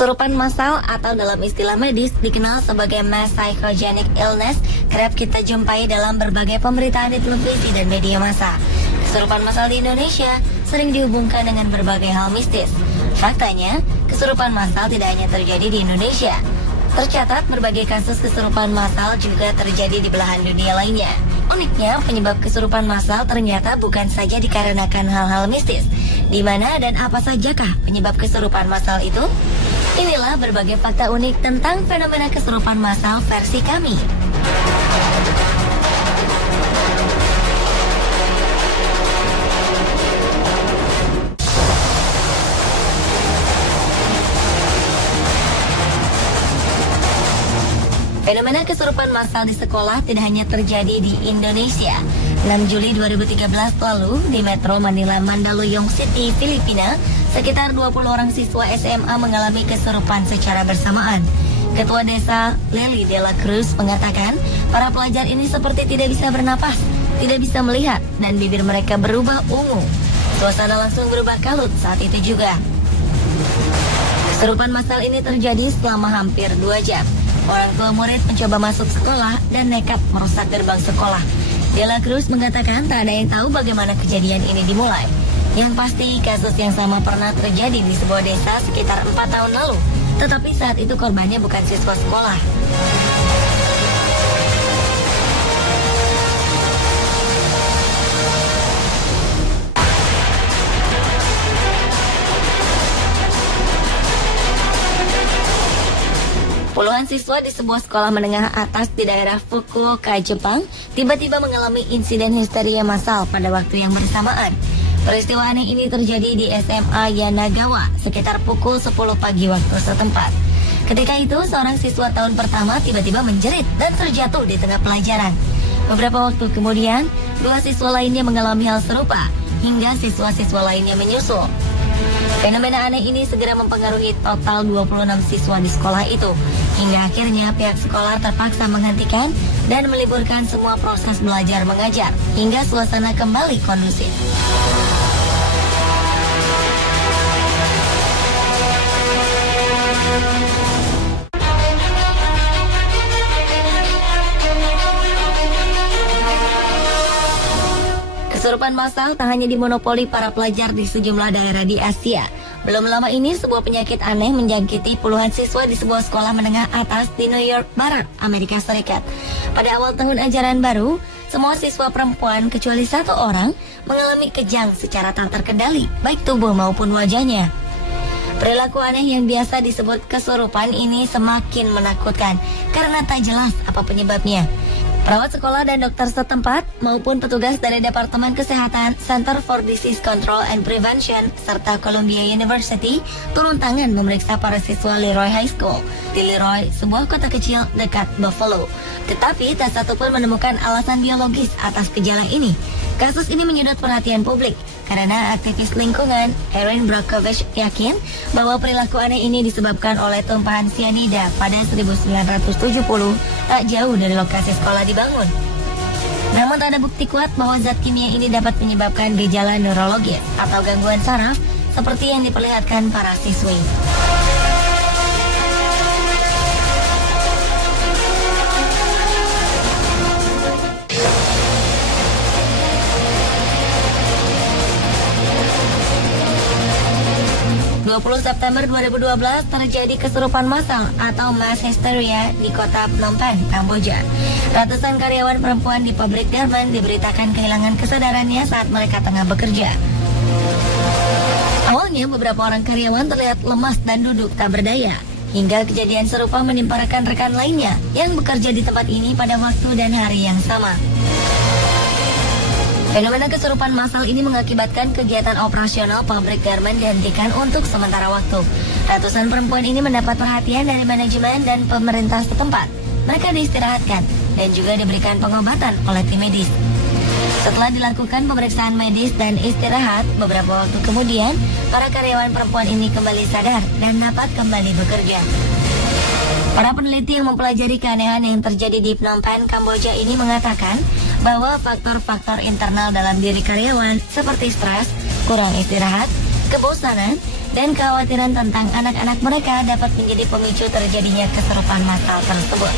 Kesurupan massal atau dalam istilah medis dikenal sebagai mass psychogenic illness kerap kita jumpai dalam berbagai pemberitaan di televisi dan media massa. Kesurupan massal di Indonesia sering dihubungkan dengan berbagai hal mistis. Faktanya, kesurupan massal tidak hanya terjadi di Indonesia. Tercatat berbagai kasus kesurupan massal juga terjadi di belahan dunia lainnya. Uniknya, penyebab kesurupan massal ternyata bukan saja dikarenakan hal-hal mistis. Di mana dan apa sajakah penyebab kesurupan massal itu? Inilah berbagai fakta unik tentang fenomena kesurupan massal versi kami. Fenomena kesurupan massal di sekolah tidak hanya terjadi di Indonesia. 6 Juli 2013 lalu, di Metro Manila Mandaluyong City, Filipina, sekitar 20 orang siswa SMA mengalami kesurupan secara bersamaan. Ketua Desa Lely de la Cruz mengatakan, para pelajar ini seperti tidak bisa bernapas, tidak bisa melihat, dan bibir mereka berubah ungu. Suasana langsung berubah kalut saat itu juga. Kesurupan massal ini terjadi selama hampir 2 jam. Orang tua murid mencoba masuk sekolah dan nekat merusak gerbang sekolah. De la Cruz mengatakan tak ada yang tahu bagaimana kejadian ini dimulai. Yang pasti kasus yang sama pernah terjadi di sebuah desa sekitar 4 tahun lalu. Tetapi saat itu korbannya bukan siswa sekolah. Puluhan siswa di sebuah sekolah menengah atas di daerah Fukuoka, Jepang, tiba-tiba mengalami insiden histeria massal pada waktu yang bersamaan. Peristiwa aneh ini terjadi di SMA Yanagawa sekitar pukul 10 pagi waktu setempat. Ketika itu, seorang siswa tahun pertama tiba-tiba menjerit dan terjatuh di tengah pelajaran. Beberapa waktu kemudian, 2 siswa lainnya mengalami hal serupa, hingga siswa-siswa lainnya menyusul. Fenomena aneh ini segera mempengaruhi total 26 siswa di sekolah itu. Hingga akhirnya pihak sekolah terpaksa menghentikan dan meliburkan semua proses belajar mengajar hingga suasana kembali kondusif. Kesurupan massal tak hanya dimonopoli para pelajar di sejumlah daerah di Asia. Belum lama ini, sebuah penyakit aneh menjangkiti puluhan siswa di sebuah sekolah menengah atas di New York Barat, Amerika Serikat. Pada awal tahun ajaran baru, semua siswa perempuan kecuali 1 orang mengalami kejang secara tak terkendali, baik tubuh maupun wajahnya. Perilaku aneh yang biasa disebut kesurupan ini semakin menakutkan karena tak jelas apa penyebabnya. Perawat sekolah dan dokter setempat maupun petugas dari Departemen Kesehatan Center for Disease Control and Prevention serta Columbia University turun tangan memeriksa para siswa Leroy High School di Leroy, sebuah kota kecil dekat Buffalo. Tetapi tak satu pun menemukan alasan biologis atas gejala ini. Kasus ini menyedot perhatian publik karena aktivis lingkungan Erin Brockovich yakin bahwa perilaku aneh ini disebabkan oleh tumpahan sianida pada 1970 tak jauh dari lokasi sekolah dibangun. Namun tak ada bukti kuat bahwa zat kimia ini dapat menyebabkan gejala neurologis atau gangguan saraf seperti yang diperlihatkan para siswi. 20 September 2012 terjadi kesurupan massal atau mass hysteria di kota Phnom Penh, Kamboja. Ratusan karyawan perempuan di pabrik garmen diberitakan kehilangan kesadarannya saat mereka tengah bekerja. Awalnya beberapa orang karyawan terlihat lemas dan duduk tak berdaya, hingga kejadian serupa menimpa rekan-rekan lainnya yang bekerja di tempat ini pada waktu dan hari yang sama. Fenomena kesurupan massal ini mengakibatkan kegiatan operasional pabrik garmen dihentikan untuk sementara waktu. Ratusan perempuan ini mendapat perhatian dari manajemen dan pemerintah setempat. Mereka diistirahatkan dan juga diberikan pengobatan oleh tim medis. Setelah dilakukan pemeriksaan medis dan istirahat, beberapa waktu kemudian, para karyawan perempuan ini kembali sadar dan dapat kembali bekerja. Para peneliti yang mempelajari keanehan yang terjadi di Phnom Penh, Kamboja ini mengatakan bahwa faktor-faktor internal dalam diri karyawan seperti stres, kurang istirahat, kebosanan, dan kekhawatiran tentang anak-anak mereka dapat menjadi pemicu terjadinya kesurupan massal tersebut.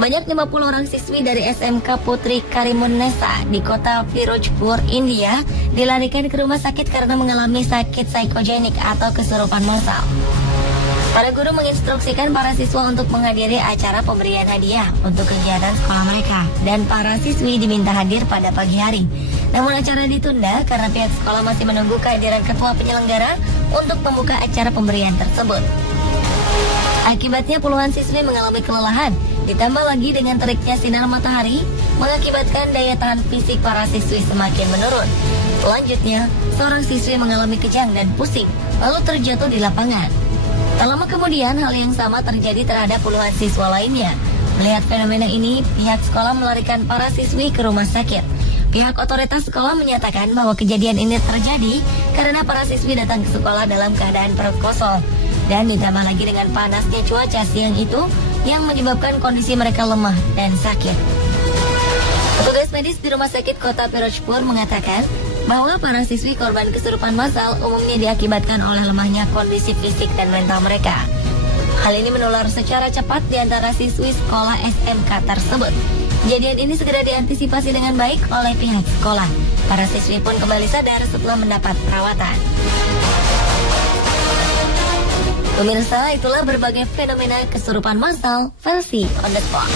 Sebanyak 50 orang siswi dari SMK Putri Karimunessa di kota Firozpur, India dilarikan ke rumah sakit karena mengalami sakit psikogenik atau kesurupan massal. Para guru menginstruksikan para siswa untuk menghadiri acara pemberian hadiah untuk kegiatan sekolah mereka, dan para siswi diminta hadir pada pagi hari. Namun acara ditunda karena pihak sekolah masih menunggu kehadiran ketua penyelenggara untuk membuka acara pemberian tersebut. Akibatnya puluhan siswi mengalami kelelahan, ditambah lagi dengan teriknya sinar matahari mengakibatkan daya tahan fisik para siswi semakin menurun. Selanjutnya, seorang siswi mengalami kejang dan pusing, lalu terjatuh di lapangan. Tak lama kemudian, hal yang sama terjadi terhadap puluhan siswa lainnya. Melihat fenomena ini, pihak sekolah melarikan para siswi ke rumah sakit. Pihak otoritas sekolah menyatakan bahwa kejadian ini terjadi karena para siswi datang ke sekolah dalam keadaan perut kosong, dan ditambah lagi dengan panasnya cuaca siang itu yang menyebabkan kondisi mereka lemah dan sakit. Petugas medis di Rumah Sakit Kota Firozpur mengatakan bahwa para siswi korban kesurupan massal umumnya diakibatkan oleh lemahnya kondisi fisik dan mental mereka. Hal ini menular secara cepat di antara siswi sekolah SMK tersebut. Kejadian ini segera diantisipasi dengan baik oleh pihak sekolah. Para siswi pun kembali sadar setelah mendapat perawatan. Pemirsa, itulah berbagai fenomena kesurupan massal versi on the spot.